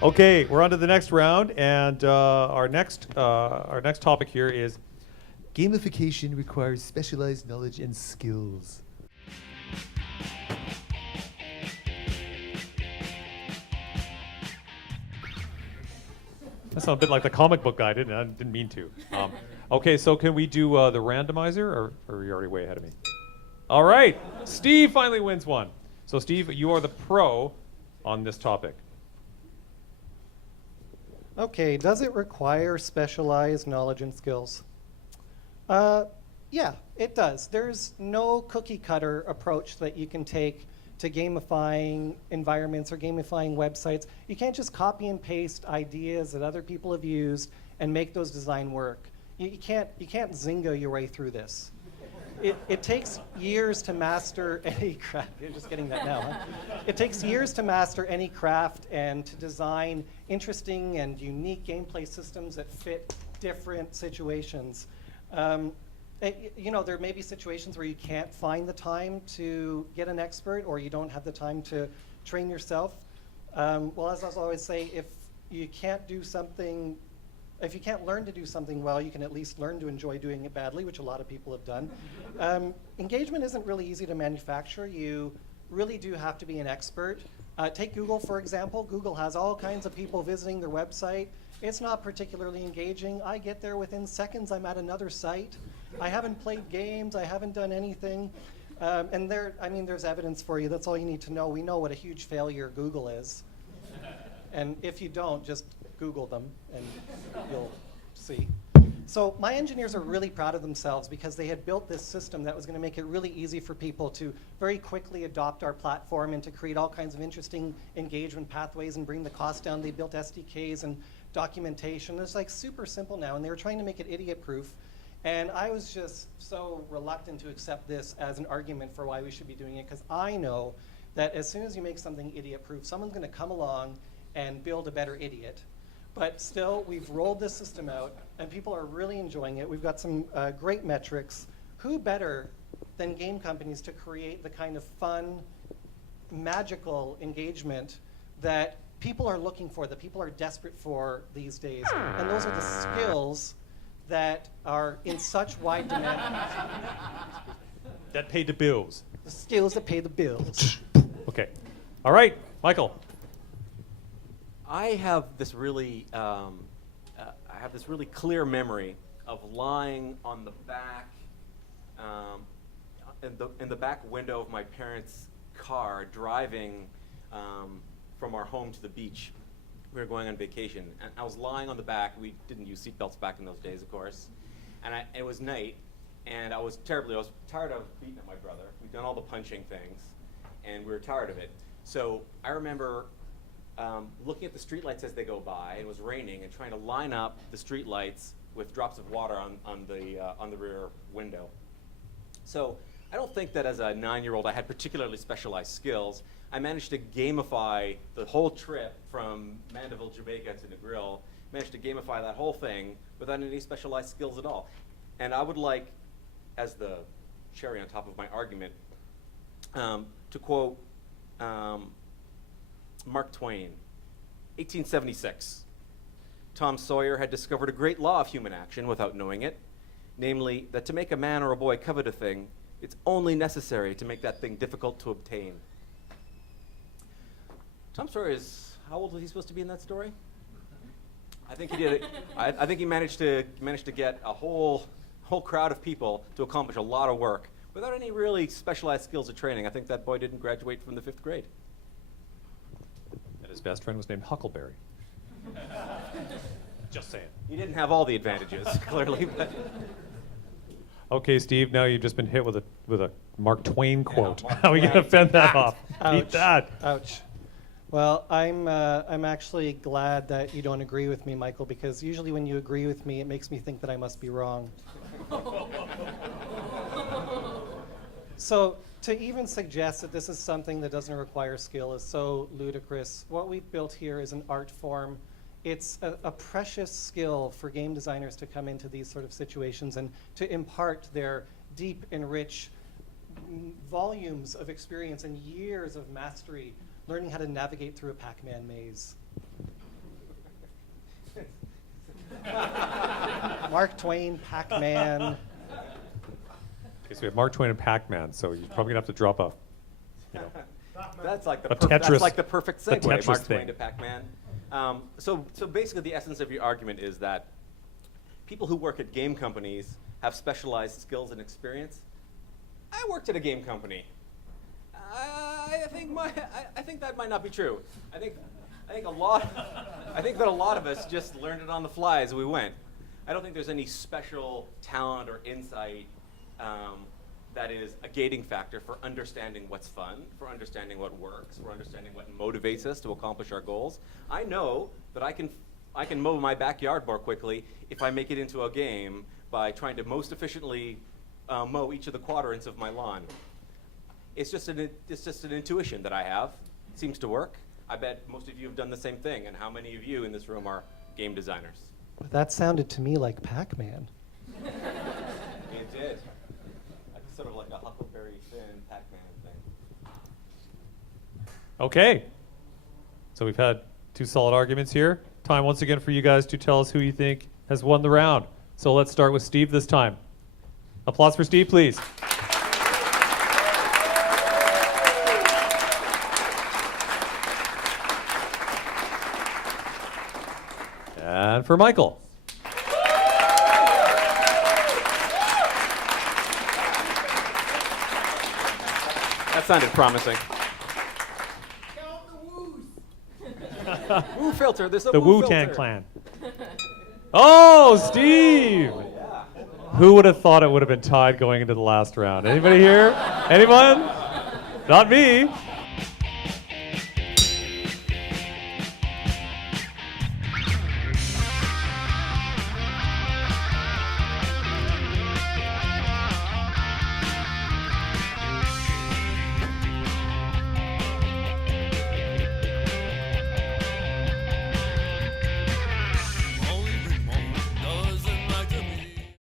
Okay, we're on to the next round, and our next topic here is gamification requires specialized knowledge and skills. That sounded a bit like the comic book guy, didn't it? I didn't mean to. Okay, so can we do the randomizer, or are you already way ahead of me? All right, Steve finally wins one. So Steve, you are the pro on this topic. Okay, does it require specialized knowledge and skills? Yeah, it does. There's no cookie cutter approach that you can take to gamifying environments or gamifying websites. You can't just copy and paste ideas that other people have used and make those design work. You can't Zynga your way through this. It takes years to master any craft. You're just getting that now, huh? It takes years to master any craft and to design interesting and unique gameplay systems that fit different situations. There may be situations where you can't find the time to get an expert, or you don't have the time to train yourself. Well, as I always say, if you can't learn to do something well, you can at least learn to enjoy doing it badly, which a lot of people have done. Engagement isn't really easy to manufacture. You really do have to be an expert. Take Google, for example. Google has all kinds of people visiting their website. It's not particularly engaging. I get there within seconds, I'm at another site. I haven't played games, I haven't done anything. And there's evidence for you. That's all you need to know. We know what a huge failure Google is. And if you don't, just Google them and you'll see. So my engineers are really proud of themselves because they had built this system that was going to make it really easy for people to very quickly adopt our platform and to create all kinds of interesting engagement pathways and bring the cost down. They built SDKs and documentation. It's like super simple now, and they were trying to make it idiot-proof. And I was just so reluctant to accept this as an argument for why we should be doing it, because I know that as soon as you make something idiot-proof, someone's going to come along and build a better idiot. But still, we've rolled this system out, and people are really enjoying it. We've got some great metrics. Who better than game companies to create the kind of fun, magical engagement that people are looking for, that people are desperate for these days? And those are the skills that are in such wide demand. That paid the bills. The skills that pay the bills. Okay. All right, Michael. I have this really clear memory of lying on the back, in the back window of my parents' car, driving from our home to the beach. We were going on vacation, and I was lying on the back. We didn't use seatbelts back in those days, of course. And it was night, and I was tired of beating at my brother. We'd done all the punching things, and we were tired of it. So I remember looking at the streetlights as they go by. It was raining, and trying to line up the streetlights with drops of water on the rear window. So I don't think that as a 9-year-old I had particularly specialized skills. I managed to gamify the whole trip from Mandeville, Jamaica to Negril. Managed to gamify that whole thing without any specialized skills at all. And I would like, as the cherry on top of my argument, to quote Mark Twain, 1876. Tom Sawyer had discovered a great law of human action without knowing it, namely that to make a man or a boy covet a thing, it's only necessary to make that thing difficult to obtain. Tom Sawyer how old was he supposed to be in that story? I think he did it. I think he managed to get a whole crowd of people to accomplish a lot of work without any really specialized skills or training. I think that boy didn't graduate from the 5th grade. And his best friend was named Huckleberry. Just saying. He didn't have all the advantages, clearly. But Okay, Steve. Now you've just been hit with a Mark Twain quote. How are we gonna fend that off? Beat that. Ouch. Well, I'm actually glad that you don't agree with me, Michael, because usually when you agree with me, it makes me think that I must be wrong. So to even suggest that this is something that doesn't require skill is so ludicrous. What we've built here is an art form. It's a precious skill for game designers to come into these sort of situations and to impart their deep and rich volumes of experience and years of mastery learning how to navigate through a Pac-Man maze. Mark Twain, Pac-Man. Okay, so we have Mark Twain and Pac-Man, so you're probably gonna have to drop a, you know, That's like the Tetris- that's like the perfect the segue. Tetris Mark thing. Twain to Pac-Man. So basically, the essence of your argument is that people who work at game companies have specialized skills and experience. I worked at a game company. I think that might not be true. I think that a lot of us just learned it on the fly as we went. I don't think there's any special talent or insight that is a gating factor for understanding what's fun, for understanding what works, for understanding what motivates us to accomplish our goals. I know that I can mow my backyard more quickly if I make it into a game by trying to most efficiently mow each of the quadrants of my lawn. It's just an intuition that I have. It seems to work. I bet most of you have done the same thing. And how many of you in this room are game designers? That sounded to me like Pac-Man. It did. It's sort of like a Huckleberry Finn Pac-Man thing. okay. So we've had two solid arguments here. Time once again for you guys to tell us who you think has won the round. So let's start with Steve this time. Applause for Steve, please. And for Michael. That sounded promising. Woo filter. There's a The woo Wu-Tang filter. Clan. Oh, Steve! Who would have thought it would have been tied going into the last round? Anybody here? Anyone? Not me.